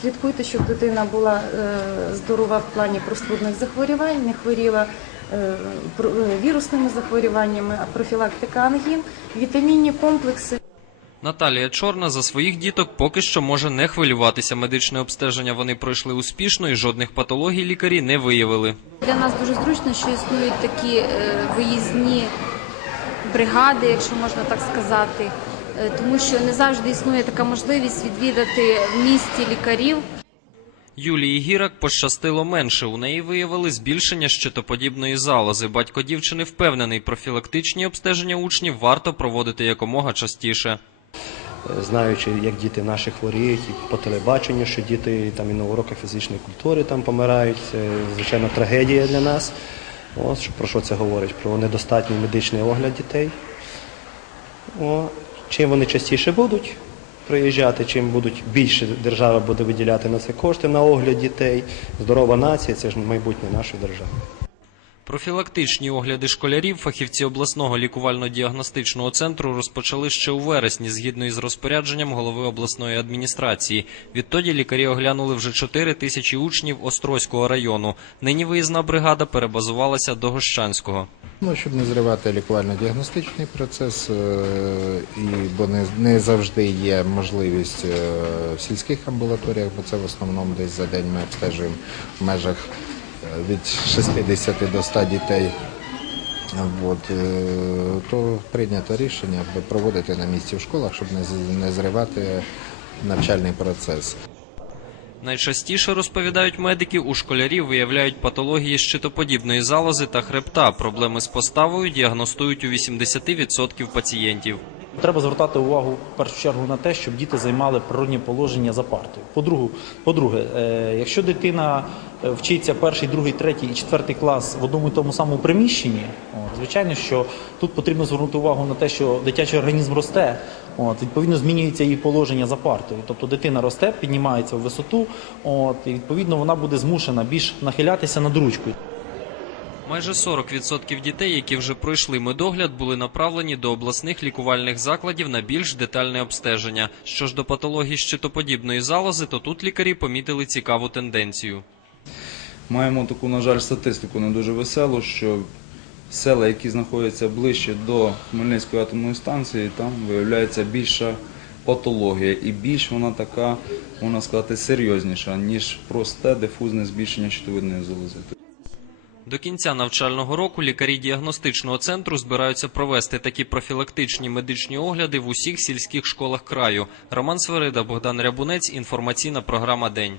Слідкуйте, щоб дитина була е, здорова в плані простудних захворювань, не хворіла е, е, вірусними захворюваннями, а профілактика ангін, вітамінні комплекси. Наталія Чорна за своїх діток поки що може не хвилюватися. Медичне обстеження вони пройшли успішно і жодних патологій лікарі не виявили. Для нас дуже зручно, що існують такі виїзні бригади, якщо можна так сказати, тому що не завжди існує така можливість відвідати в місті лікарів. Юлії Гірак пощастило менше. У неї виявили збільшення щитоподібної залози. Батько дівчини впевнений, профілактичні обстеження учнів варто проводити якомога частіше. знаючи, як діти наші хворіють, і по телебаченню, що діти там і на уроках фізичної культури там помирають. Це звичайно трагедія для нас. Ось про що це говорить? Про недостатній медичний огляд дітей. О, чим вони частіше будуть приїжджати, чим будуть більше держава буде виділяти на це кошти на огляд дітей. Здорова нація це ж майбутнє нашої держави. Профілактичні огляди школярів фахівці обласного лікувально-діагностичного центру розпочали ще у вересні, згідно із розпорядженням голови обласної адміністрації. Відтоді лікарі оглянули вже 4 тисячі учнів Острозького району. Нині виїзна бригада перебазувалася до Гощанського. Ну, щоб не зривати лікувально-діагностичний процес, е, і, бо не, завжди є можливість е, в сільських амбулаторіях, бо це в основному десь за день ми обстежуємо в межах від 60 до 100 дітей. От, е, то прийнято рішення проводити на місці в школах, щоб не зривати навчальний процес. Найчастіше розповідають медики, у школярів виявляють патології щитоподібної залози та хребта. Проблеми з поставою діагностують у 80% пацієнтів. Треба звертати увагу в першу чергу на те, щоб діти займали природні положення за партою. По-друге, по-друге, якщо дитина е, вчиться перший, другий, третій і четвертий клас в одному і тому самому приміщенні, от, звичайно, що тут потрібно звернути увагу на те, що дитячий організм росте, от, відповідно змінюється її положення за партою. Тобто дитина росте, піднімається в висоту, от, і відповідно вона буде змушена більш нахилятися над ручкою. Майже 40% дітей, які вже пройшли медогляд, були направлені до обласних лікувальних закладів на більш детальне обстеження. Що ж до патології щитоподібної залози, то тут лікарі помітили цікаву тенденцію. Маємо таку, на жаль, статистику не дуже веселу, що села, які знаходяться ближче до Хмельницької атомної станції, там виявляється більша патологія і більш вона така, можна сказати, серйозніша, ніж просте дифузне збільшення щитовидної залози. До кінця навчального року лікарі діагностичного центру збираються провести такі профілактичні медичні огляди в усіх сільських школах краю. Роман Сверида, Богдан Рябунець. Інформаційна програма День.